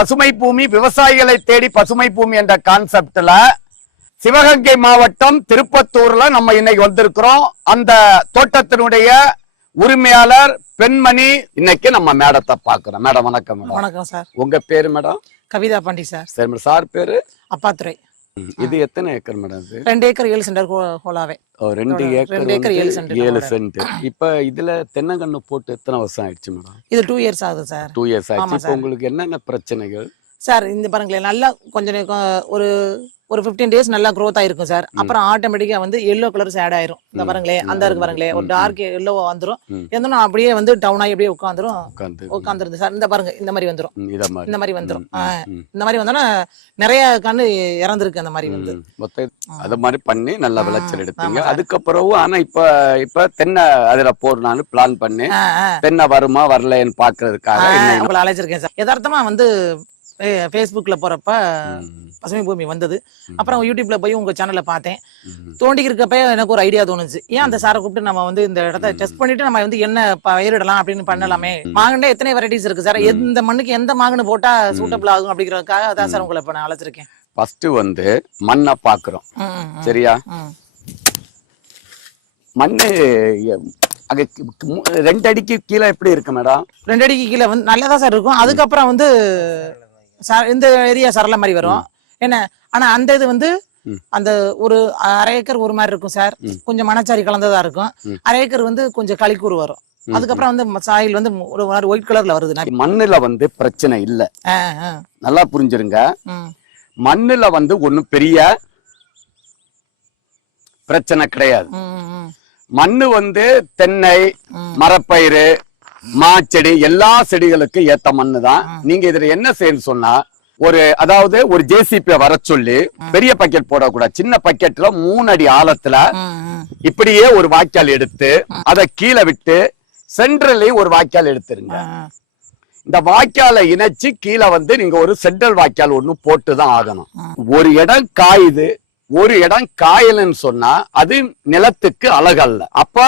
பசுமை பூமி விவசாயிகளை தேடி பசுமை பூமி என்ற கான்செப்ட்ல சிவகங்கை மாவட்டம் திருப்பத்தூர்ல நம்ம இன்னைக்கு வந்திருக்கிறோம். அந்த தோட்டத்தினுடைய உரிமையாளர் பெண்மணி இன்னைக்கு நம்ம மேடத்தை பாக்குறோம். மேடம் வணக்கம். வணக்கம் சார். உங்க பேரு மேடம்? கவிதா பாண்டி சார். சரி, சார் பேரு? அப்பாத்துறை. இது எத்தனை ஏக்கர் மேடம்? 2 ஏக்கர் 7 சென்டர் ஹோலாவே. 2 ஏக்கர் 7 சென்ட். இப்ப இதுல தென்னங்கன்னு போட்டு எத்தனை வருஷம் ஆயிடுச்சு மேடம்? இது 2 இயர்ஸ் ஆகுது சார். 2 இயர்ஸ் ஆயிடுச்சு. இப்ப உங்களுக்கு என்னென்ன பிரச்சனைகள் சார்? இந்த பாருங்களேன், நல்லா கொஞ்சம் ஒரு 15 டேஸ் நல்லா க்ரோத் ஆயிருக்கும் சார். அப்புறம் ஆட்டோமேட்டிக்கா வந்து எல்லோ கலர்ஸ் ஆட் ஆயிரும். இந்த பாருங்களேன், அந்த இருக்கு பாருங்களேன், ஒரு டார்க் எல்லோ வந்துரும். எந்தனா அப்படியே வந்து டவுன் ஆகி அப்படியே உட்காந்துருந்து சார். இந்த பாருங்க, இந்த மாதிரி வந்துரும். இந்த மாதிரி வந்துரும். இந்த மாதிரி வந்தோன்னா நிறைய கண்ணு இறந்துருக்கு. அந்த மாதிரி வந்து அது மாதிரி பண்ணி நல்ல விளைச்சல் எடுத்தீங்க. அதுக்கப்புறம் ஆனா இப்ப தென்னை அதுல போறனாலும் பிளான் பண்ணி தென்னை வருமா வரலன்னு பாக்குறதுக்காக உங்களை அழைச்சிருக்கேன் சார். யதார்த்தமா வந்து ஃபேஸ்புக்ல போறப்ப பசுமை பூமி வந்தது. அப்புறம் யூடியூப்ல போய் உங்க சேனல்ல பார்த்தேன். தோண்டி இருக்கப்ப எனக்கு ஒரு ஐடியா தோணுச்சு, ஏன் அந்த சாரை கூப்பிட்டு நம்ம வந்து இந்த இடத்த டெஸ்ட் பண்ணிட்டு நம்ம வந்து என்ன பயிரிடலாம் அப்படின்னு பண்ணலாமே. மாங்கன்ல எத்தனை வெரைட்டிஸ் இருக்கு சார், எந்த மண்ணுக்கு எந்த மாங்கன்னு போட்டா சூட்டபிள் ஆகும் அப்படிங்கறதுக்காக அதான் சார் உங்களை இப்ப நான் அழைச்சிருக்கேன். ஃபர்ஸ்ட் வந்து மண்ணை பாக்குறோம். சரியா? மண்ணு 2 அடிக்கு கீழே எப்படி இருக்கு மேடம்? 2 அடிக்கு கீழே வந்து நல்லதா சார் இருக்கும். அதுக்கப்புறம் வந்து இந்த ஏரியா சரள மாதிரி வரும் என்ன. ஆனா அந்த இது வந்து அந்த ஒரு 1/2 ஏக்கர் ஒரு மாதிரி இருக்கும் சார். கொஞ்சம் மணச்சாரி கலந்ததா இருக்கும். 1/2 ஏக்கர் வந்து கொஞ்சம் களிக்கூறு வரும். அதுக்கப்புறம் வந்து சாயில் வந்து ஒரு ஒயிட் கலர்ல வருது. மண்ணுல வந்து பிரச்சனை இல்ல, நல்லா புரிஞ்சிருங்க. மண்ணுல வந்து ஒண்ணும் பெரிய பிரச்சனை கிடையாது. மண்ணு வந்து தென்னை, மரப்பயிறு, மாச்செடி எல்லா செடிகளுக்கும் ஏத்த மண்ணு தான். நீங்க இதுல என்ன செய்யணும் சொன்னா, அதாவது ஒரு ஜேசிபி வர சொல்லி பெரிய பக்கெட் போடக்கூடாது. சின்ன பக்கெட்ல 3 அடி ஆழத்துல இப்படியே ஒரு வாய்க்கால் எடுத்து அதை கீழே விட்டு சென்ட்ரலையும் ஒரு வாய்க்கால் எடுத்துருங்க. இந்த வாய்க்காலை இணைச்சு கீழே வந்து நீங்க ஒரு சென்ட்ரல் வாய்க்கால் ஒண்ணு போட்டுதான் ஆகணும். ஒரு இடம் காயுது, ஒரு இடம் காயலன்னு சொன்னா அது நிலத்துக்கு அழகல்ல. அப்ப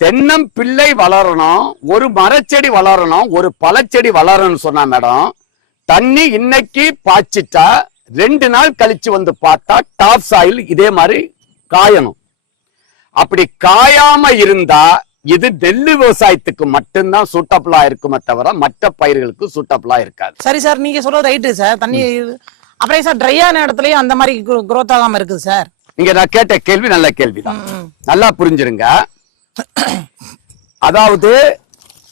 தென்னம்பிள்ளை வளரணும், ஒரு மரச்செடி வளரணும், ஒரு பழச்செடி வளரணும்னு சொன்னா மேடம், தண்ணி இன்னைக்கு பாய்ச்சிட்டா 2 நாள் கழிச்சு வந்து பார்த்தா டாப் சாயில் இதே மாதிரி காயணும். அப்படி காயாம இருந்தா இது நெல்லு விவசாயத்துக்கு மட்டும்தான் சூட்டபிளா இருக்குமே தவிர மற்ற பயிர்களுக்கு சூட்டபிளா இருக்காது. சரி சார், நீங்க சொல்றது ரைட்டு சார். தண்ணி அப்புறம் சார் ட்ரையான இடத்துலயும் அந்த மாதிரி குரோத் ஆகாம இருக்குது சார். இங்க நான் கேட்ட கேள்வி நல்ல கேள்விதான், நல்லா புரிஞ்சிருங்க. அதாவது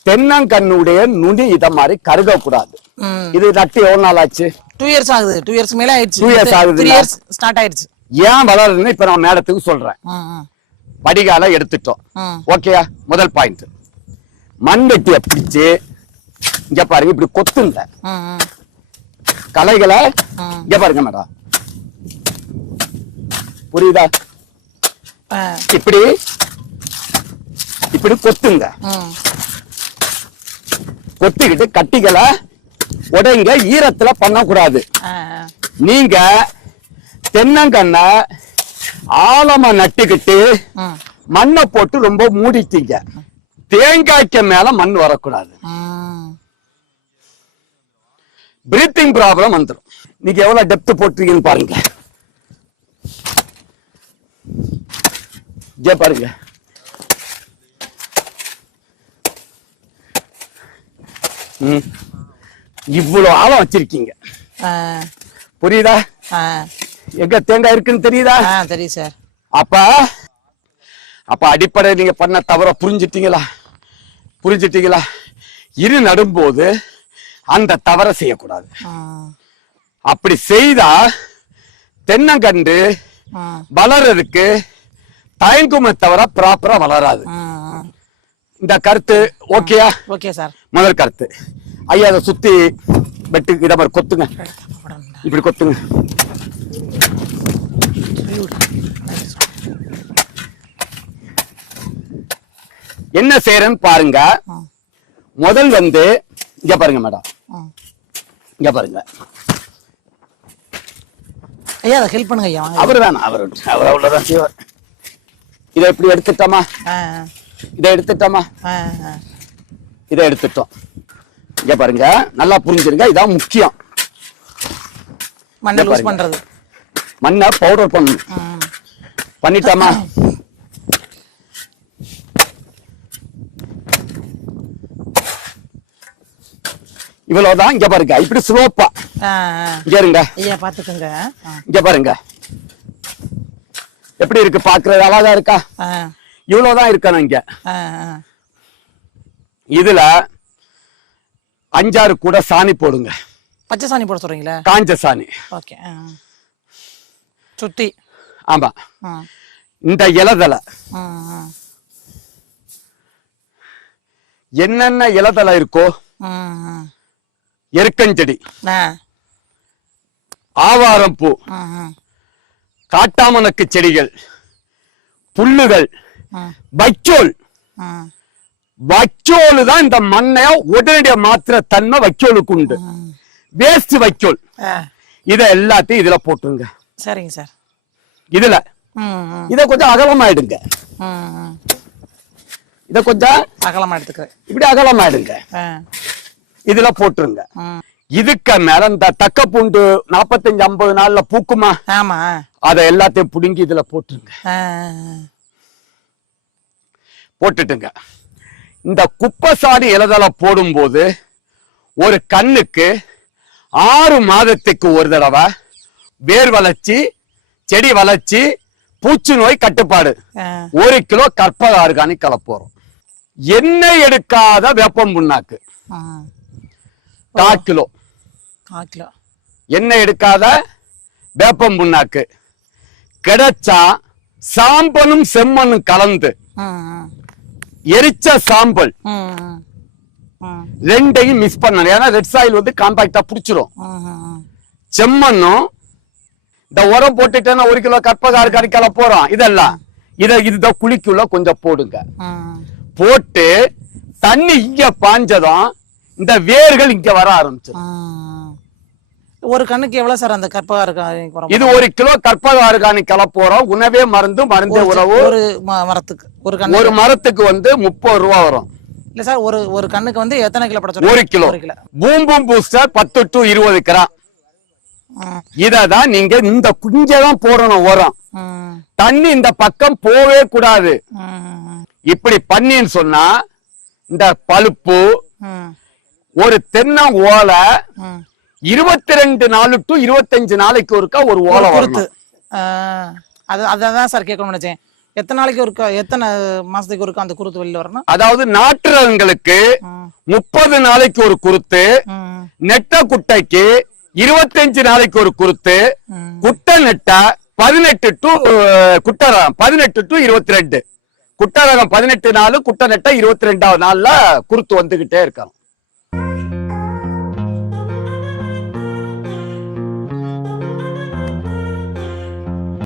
தென்னங்கண்ணுடைய நுனி இத மாதிரி கருக கூடாது. இது நட்டு எவ்வளவு நாள் ஆச்சு? 2 இயர்ஸ் ஆகுது. 2 இயர்ஸ் மேல ஆயிடுச்சு. 2 இயர்ஸ் ஆகுது. 3 இயர்ஸ் ஸ்டார்ட் ஆயிடுச்சு. ஏன் வளருதுன்னு இப்ப நான் மேடத்துக்கு சொல்றேன். வடிகால எடுத்துட்டோம். ஓகேயா? முதல் பாயிண்ட், மண் வெட்டிய பிடிச்சு இங்க பாருங்க, இப்படி கொத்துங்க களைகளை. இங்க பாருங்க மேடம், புரியுதா? இப்படி இப்படி கொத்துங்க. கொத்திக்கிட்டு கட்டிகளை உடைங்க, ஈரத்துல பண்ணக்கூடாது. நீங்க தென்னங்கண்ண ஆழமா நட்டுக்கிட்டு மண்ணை போட்டு ரொம்ப மூடிட்டீங்க. தேங்காய்க்கு மேல மண் வரக்கூடாது, பிரீத்திங் ப்ராப்ளம் வந்துடும். நீங்க எவ்வளவு டெப்த் போட்டுருக்கீங்கன்னு பாருங்க. பாருங்க, இவ்வளவு ஆழம் வச்சிருக்கீங்க. புரியுதா? எங்க தேங்காய் இருக்குன்னு தெரியுதா? தெரியும் சார். அப்ப அடிப்படை நீங்க பண்ண தவற புரிஞ்சிட்டீங்களா? இரு நடும்போது அந்த தவற செய்யக்கூடாது. அப்படி செய்தா தென்னங்கண்டு வளர்றதுக்கு தயங்குமே தவிர ப்ராப்பரா வளராது. இந்த கருத்து ஓகேயா? Okay sir. முதல் கருத்து. ஐயா, அதை சுத்தி வெட்டு, இத மாதிரி கொத்துங்க, இப்படி கொத்துங்க. என்ன செய்யறேன்னு பாருங்க. முதல் வந்து இங்க பாருங்க மேடம், இங்க பாருங்க ஐயா, அதை ஹெல்ப் பண்ணுங்க ஐயா. அவர் வேணாம், அவர் அவ்வளவுதான் செய்வார். இதை எப்படி எடுத்துட்டோமா? இதை எடுத்துட்டோமா? இதை எடுத்துட்டோம். இங்க பாருங்க, நல்லா புரிஞ்சிருங்க, இதான் முக்கியம். மண்ணை லூஸ் பண்றது. மண்ணை பவுடர் பண்ணணும். பண்ணிட்டாமா? இவ்வளவுதான். இங்க பாருங்க, இப்படி ஸ்லோப்பா இங்க இருங்க. ஐயா பாத்துக்கோங்க. இங்க பாருங்க எப்படி இருக்கு, பாக்குறது அழகா இருக்கா? இவ்வளவுதான் இருக்கணும். இங்க இதுல 5-6 கூட சாணி போடுங்க. பச்சை சாணி போட சொல்றீங்களா? காஞ்ச சாணி. ஓகே. சுத்தி. ஆமா. இந்த இலதலை என்னென்ன இலதலை இருக்கோ, எருக்கஞ்செடி, ஆவாரம் பூ, காட்டாமணக்கு செடிகள், புல்லுகள், வைக்கோல். வைக்கோல் தான் இந்த மண்ணைய உடனடியா மாத்திர தன்மை வைக்கோலுக்கு உண்டு. வேஸ்ட் வைக்கோல் இத எல்லாத்தையும் இதுல போட்டுருங்க. சரிங்க சார். இதுல இத கொஞ்சம் அகலமாயிடுங்க. இத கொஞ்சம் அகலமா எடுத்துக்கிறேன். இப்படி அகலமாயிடுங்க. இதுல போட்டுருங்க. இதுக்கு மேல இந்த தக்க பூண்டு 45-50 நாள்ல பூக்குமா? ஆமா. அத எல்லாத்தையும் புடுங்கி இதுல போட்டுருங்க. போட்டுட்டுங்க. இந்த குப்பைசாடி இலதலை போடும்போது ஒரு கண்ணுக்கு 6 மாதத்துக்கு ஒரு தடவை வேர் வளர்ச்சி, செடி வளர்ச்சி, பூச்சி நோய் கட்டுப்பாடு 1 கிலோ கற்பக ஆர்கானிக் கலப்போறோம். எண்ணெய் எடுக்காத வேப்பம் புண்ணாக்கு 1/4 கிலோ. எண்ணெய் எடுக்காத வேப்பம் புண்ணாக்கு கிடைச்சா சாம்பலும் செம்மண்ணும் கலந்து எரிச்ச சாம்பல் ரெண்டையும் மிக்ஸ் பண்ணணும். ஏன்னா ரெட் சாயில் வந்து காம்பாக்டா புடிச்சிரும். செம்மண்ணும் இந்த உரம் போட்டுட்டேன்னா 1 கிலோ கற்பக ஆர்கானிக் கலப்போறோம். இதெல்லாம் இத குழிக்குள்ள கொஞ்சம் போடுங்க. போட்டு தண்ணி இங்க பாஞ்சதும் இந்த வேர்கள் இங்க வர ஆரம்பிச்சிடும். ஒரு கண்ணுக்கு எவ்வளவு சார் அந்த கற்பக ஆர்கானிக்? இது 1 கிலோ கற்பக ஆர்கானிக் கலப்போறோம். உணவே மருந்து, மருந்தே உணவு. ஒரு மரத்துக்கு வந்து 30 ரூபா வரும். இல்ல சார், ஒரு கண்ணுக்கு வந்து எத்தனை கிலோ போட சொல்றீங்க? 1 கிலோ. பூம்பும் பூஸ்டர் 10 to 20 கிராம். இததான் நீங்க இந்த குஞ்சதான் போடணும் உரம். தண்ணி இந்த பக்கம் போவே கூடாது. இப்படி பண்ணின்னு சொன்னா இந்த பழுப்பு ஒரு தென்னை ஓலை 22 நாள் to 25 நாளைக்கு ஒருக்கா ஒரு ஓலை வரணும். அதான் சார் கேட்கணும்னு நினைச்சேன். எத்தனை நாளைக்கு ஒருக்கா, எத்தனை மாசத்துக்கு ஒருக்கா அந்த குருத்து வெளியில வரணும்? அதாவது நாட்டுறவங்களுக்கு 30 நாளைக்கு ஒரு குருத்து, நெட்ட குட்டைக்கு 25 நாளைக்கு ஒரு குருத்து, குட்டை நெட்டா 18 to குட்டரகம் 18 to 22. குட்டரகம் 18 நாள், குட்டை நெட்டா 22வது நாள்ல குருத்து வந்துகிட்டே இருக்காங்க.